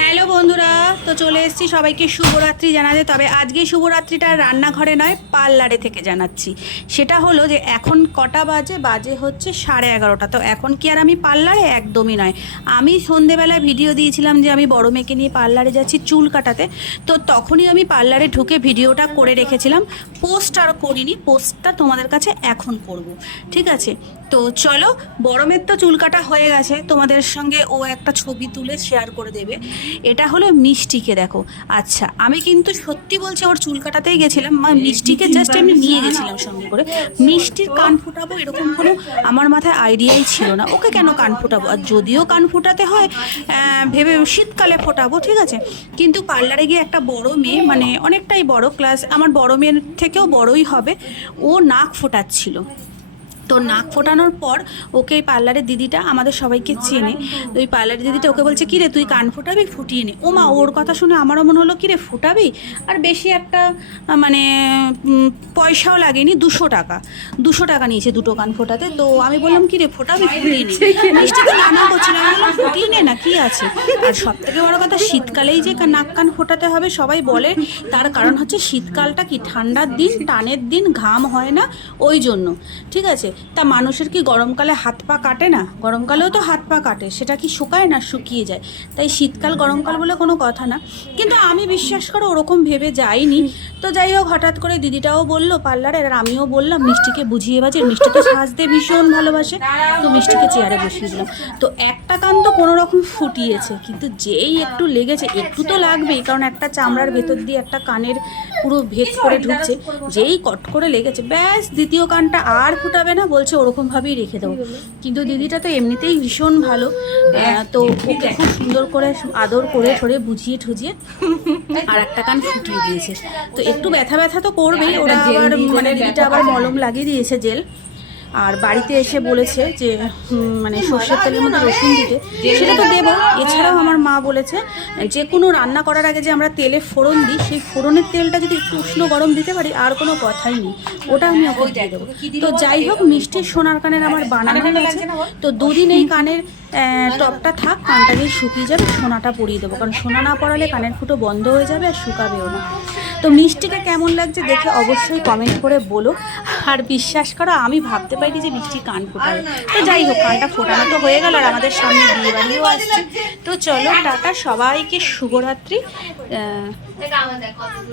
Hello বন্ধুরা, তো চলে এসেছি সবাইকে শুভরাত্রি জানাতে। তবে আজকে শুভরাত্রিটা রান্নাঘরে নয়, পার্লারে থেকে জানাচ্ছি। সেটা হলো যে এখন কটা বাজে হচ্ছে 11:30। তো এখন কি আর আমি পার্লারে? একদমই নয়। আমি সন্ধেবেলায় ভিডিও দিয়েছিলাম যে আমি বড় মেয়েকে নিয়ে পার্লারে যাচ্ছি চুল কাটাতে। তো তখনই আমি পার্লারে ঢুকে ভিডিওটা করে রেখেছিলাম, পোস্ট আর করিনি। পোস্টটা তোমাদের কাছে এখন করব, ঠিক আছে? তো চলো, বড় মেয়ের তো চুল কাটা হয়ে গেছে, তোমাদের সঙ্গে ও একটা ছবি তুলে শেয়ার করে দেবে। এটা হলো মিষ্টিকে, দেখো। আচ্ছা, আমি কিন্তু সত্যি বলছি, ওর চুল কাটাতেই গেছিলাম, মিষ্টিকে জাস্ট আমি নিয়ে গেছিলাম সঙ্গে করে। মিষ্টির কান ফুটাবো এরকম কোনো আমার মাথায় আইডিয়াই ছিল না। ওকে কেন কান ফুটাবো? আর যদিও কান ফুটাতে হয় ভেবে শীতকালে ফোটাবো, ঠিক আছে। কিন্তু পার্লারে গিয়ে একটা বড় মেয়ে, মানে অনেকটাই বড়, ক্লাস আমার বড় মেয়ের থেকেও বড়ই হবে, ও নাক ফোটাচ্ছিল। তো নাক ফোটানোর পর ওকে পার্লারের দিদিটা, আমাদের সবাইকে চেনে, তো ওই পার্লারের দিদিটা ওকে বলছে, কিরে তুই কান ফোটাবি? ফুটিয়ে নে। ও মা, ওর কথা শুনে আমারও মনে হলো কিরে ফুটাবি, আর বেশি একটা মানে পয়সাও লাগেনি, 200 টাকা নিয়েছে দুটো কান ফোটাতে। তো আমি বললাম, কিরে ফোটাবি? ফুটিয়ে নে। মিষ্টিকে নানা করছিল, আমি বললাম ফুটিয়ে নে না, কি আছে। আর সব থেকে বড় কথা, শীতকালেই যে নাক কান ফোটাতে হবে সবাই বলে, তার কারণ হচ্ছে শীতকালটা কি ঠান্ডার দিন, টানের দিন, ঘাম হয় না, ওই জন্য, ঠিক আছে। তা মানুষের কি গরমকালে হাত পা কাটে না? গরমকালেও তো হাত পা কাটে, সেটা কি শুকায় না? শুকিয়ে যায়। তাই শীতকাল গরমকাল বলে কোনো কথা না। কিন্তু আমি বিশ্বাস করো ওরকম ভেবে যাইনি। তো যাই হোক, হঠাৎ করে দিদিটাও বললো পার্লারে, আর আমিও বললাম মিষ্টিকে বুঝিয়ে বাজে। মিষ্টি তো সাজতে ভীষণ ভালোবাসে, তো মিষ্টিকে চেয়ারে বসিয়ে দিলাম। তো একটা কান তো কোনো রকম ফুটিয়েছে, কিন্তু যেই একটু লেগেছে, একটু তো লাগবেই, কারণ একটা চামড়ার ভেতর দিয়ে একটা কানের পুরো ভেদ করে ঢুকছে। যেই কট করে লেগেছে, ব্যাস দ্বিতীয় কানটা আর ফুটাবে না, বলছে ওরকমভাবেই রেখে দেবো। কিন্তু দিদিটা তো এমনিতেই ভীষণ ভালো, তো ওকে খুব সুন্দর করে আদর করে ঠরে বুঝিয়ে ঠুজিয়ে আর একটা কান ফুটিয়ে দিয়েছে। তো একটু ব্যথা ব্যথা তো করবেই, ওরা আবার মানে দিদিটা আবার মলম লাগিয়ে দিয়েছে, জেল। আর বাড়িতে এসে বলেছে যে মানে সর্ষের তেলের মধ্যে রসুন দিতে, সেটা তো দেবো। এছাড়াও আমার মা বলেছে যে কোনো রান্না করার আগে যে আমরা তেলে ফোড়ন দিই, সেই ফোড়নের তেলটা যদি একটু উষ্ণ গরম দিতে পারি, আর কোনো কথাই নেই, ওটা আমি ওকে দিয়ে দেবো। তো যাই হোক, মিষ্টির সোনার কানের আমার বানানো আছে, তো দুদিন এই কানের টপটা থাক, কানটা দিয়ে শুকিয়ে যাবে, সোনাটা পরিয়ে দেবো। কারণ সোনা না পরালে কানের ফুটো বন্ধ হয়ে যাবে আর শুকাবেও না। তো মিষ্টিকে কেমন লাগছে দেখে অবশ্যই কমেন্ট করে বলো। আর বিশ্বাস করো, আমি ভাবতে পারিনি যে মিষ্টি কান ফোটাবে। তো যাই হোক, কানটা ফোটানো তো হয়ে গেল, আর আমাদের সামনে বিয়ে বাড়িও আসছে। তো চলো, টাটা, সবাইকে শুভরাত্রি।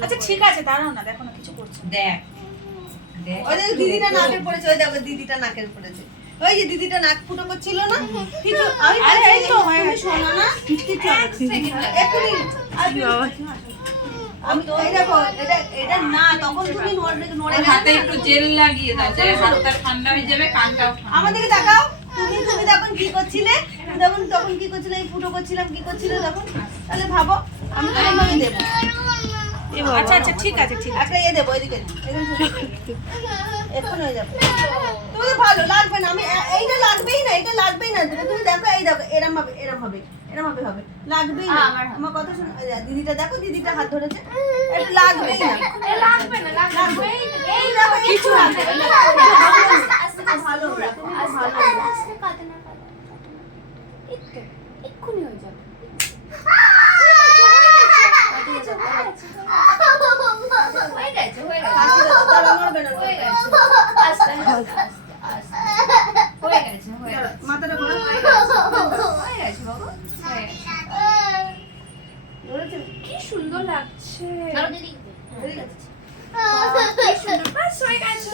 আচ্ছা ঠিক আছে, দাঁড়াও না, দেখো না কিছু করছে, দেখ ওই যে দিদিটা নাকের পড়েছে, ওই দেখো দিদিটা নাকের পড়েছে, ওই যে দিদিটা নাক ফুটো করছিল না কিছু। আমি এই তো হয়ে গেছে, শোনো না এক্ষুনি আমি এই দেখো, এটা না, তখন তুমি নড়ে হাতে একটু জেল লাগিয়ে দাও, যে হাতটা ঠান্ডা হয়ে যাবে, কানটাও ঠান্ডা। আমাদেরকে দেখাও, তুমি তখন কি করছিলে, তখন কি করছিলে, এই ফুটো করছিলাম, কি করছিলে তখন, তাহলে ভাবো আমি তোমাকে দেবো। আচ্ছা আচ্ছা ঠিক আছে, ঠিক আছে, একটা দেবো, এদিকে এখন হয়ে যাবে। তুমি তো ভালো লাগবে না, আমি এইটা লাগবেই না, এটা লাগবেই না, তুমি দেখো, এই দেখো, এরম হবে, এরম হবে, এরম হবে, হবে লাগবেই না। আমার কথা শোনো, দিদিটা দেখো, দিদিটা হাত ধরেছে, এটা লাগবেই না, লাগবে না, লাগবে এই দেখো, কিছু লাগবে না, ভালো হবে, আস্তে কাটে না, একটু এক্ষুনি হয়ে যাবে। হয়ে গেছে, হয়ে গেছে, হয়ে গেছে, আস্তে আস্তে আস্তে, হয়ে গেছে, হয়ে গেছে, মাথাটা ঘোরা, হয়ে গেছে বাবু, হয়ে গেছে। কি সুন্দর লাগছে, কি সুন্দর, বাস হয়ে গেছে।